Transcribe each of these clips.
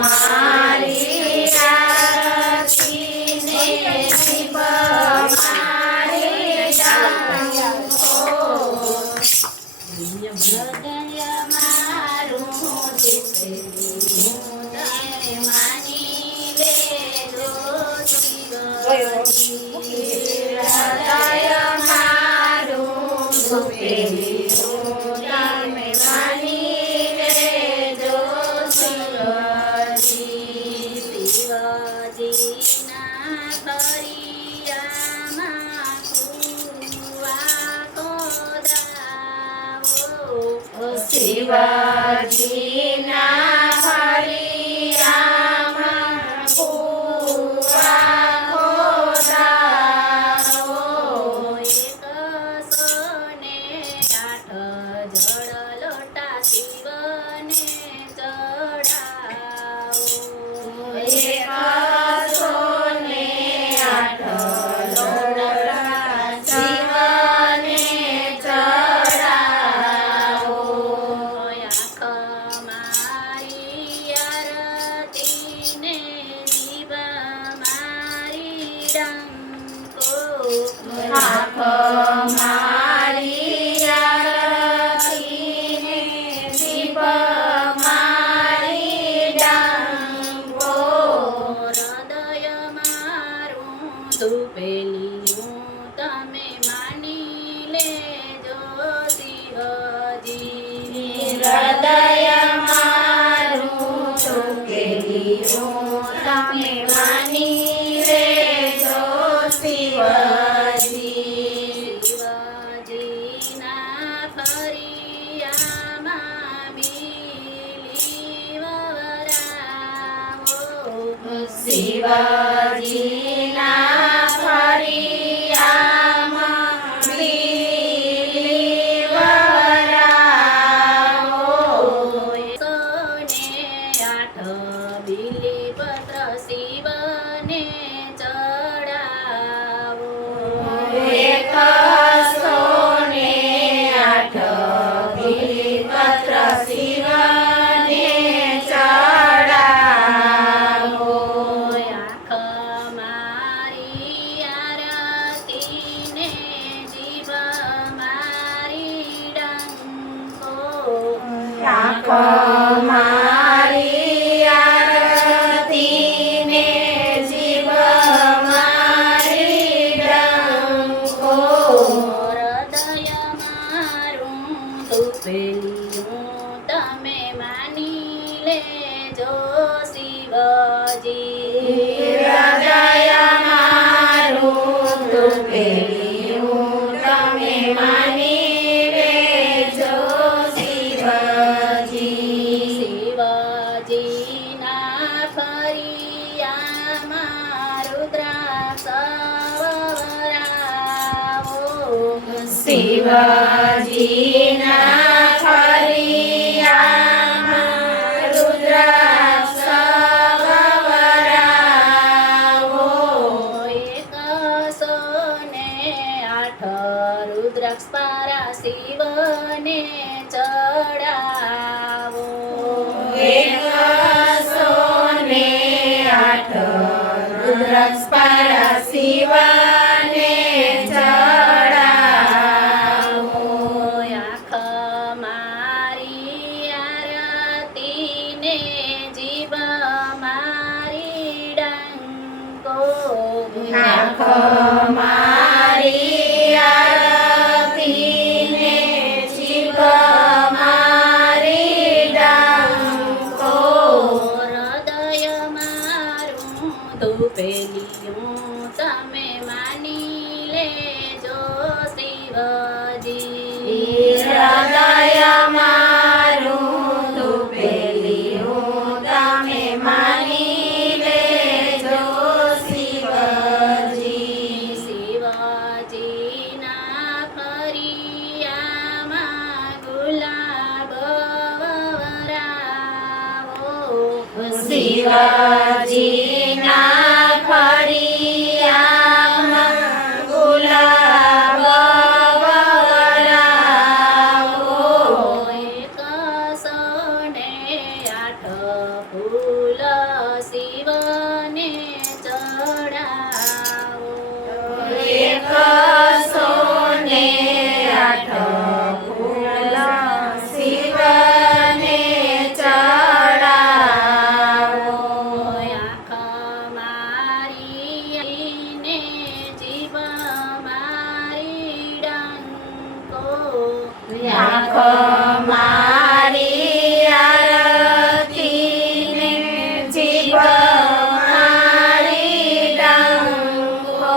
મારી આરતી ને જીભ મારી ડંકો હૃદય મારું જીતેલું તમે માની લેજો હૃદય મારું જીતેલું તમે માની લેજો શિવજી શિવજીના કરિયામાં કુવા ખોદાવો શિવજીના કરિયામાં કુવા ખોદાવો 108 જળ લોટા શિવને ચડાવો 108 લોટા શિવને ચડાવો આંખ મારી આરતીને જીભ મારી ડંકો આંખ મારી આરતીને જીભ મારી ડંકો હૃદય મારું ધૂપેલિયું તમે માની લેજો શિવજી હૃદય મારું ધૂપેલિયું તમે માની લેજો શિવજી શિવજીના ફરિયામાં બીલી વવરાવો શિવજીના ફરિયામાં બીલી વવરાવો 108 બીલીપત્ર શિવને ચડાવો 108 બીલીપત્ર શિવને ચડાવો આંખ મારી આરતીને જીભ મારી ડંકો આંખ મારી આરતીને જીભ મારી ડંકો હૃદય મારું ધૂપેલિયું તમે માની લેજો શિવજી હૃદય મારું ધૂપેલિયું તમે માની લેજો શિવજી શિવજીના ફરિયામાં રુદ્રાક્ષ વવરાવો શિવજીના ફરિયામાં રુદ્રાક્ષ વવરાવો 108 રુદ્રાક્ષ પારા શિવને ચડાવો 108 રુદ્રાક્ષ પારા શિવને ચડાવો આંખ મારી આરતીને જીભ મારી ડંકો આંખ મારી આરતીને જીભ મારી ડંકો હૃદય મારું ધૂપેલિયું તમે માની લેજો શિવજી હૃદય મારું ધૂપેલિયું તમે માની લેજો શિવજી શિવજીના ફરિયામાં ગુલાબ વવરાવો શિવજીના ફરિયામાં ગુલાબ વવરાવો 108 મારી આરતીને જીવ મારી ડંકો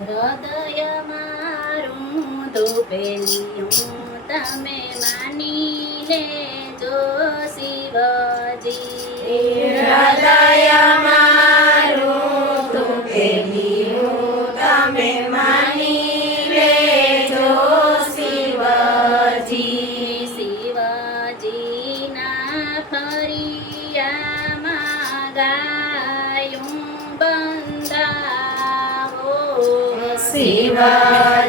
હૃદય મારું ધૂપેલિયું તમે માની લેજો શિવજી હૃદય મારું ધૂપેલિયું તમે માની લેજો શિવજી શિવજીના ફરિયામાં ગાયું બંધાવો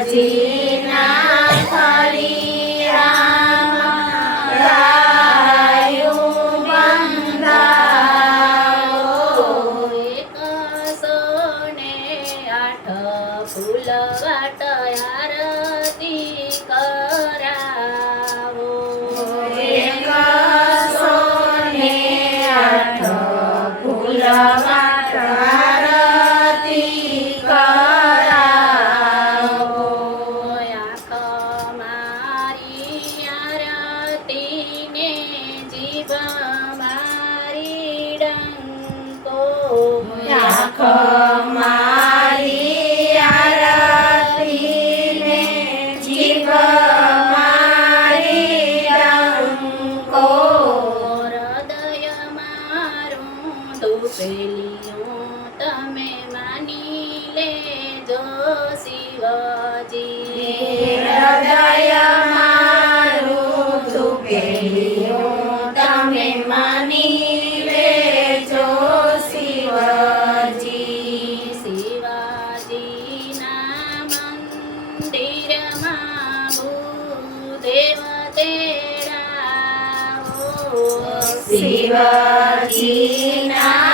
શિવજીના ફરિયામાં ગાયું બંધાવો 108 ફૂલ વાટ આરતી કરાવો 108 ફૂલ વાટ આરતી કરાવો આંખ મારી આરતીને જીવ મારી ડંકો આંખ મારી આરતીને જીવ મારી ડંકો હૃદય મારું ધૂપેલિયું તમે માની લેજો શિવજી હૃદય મારું ધૂપેલિયું તમે માની લેજો શિવજી શિવાજીના મંદિરમાં ભૂદેવ તેડાવો શિવજીના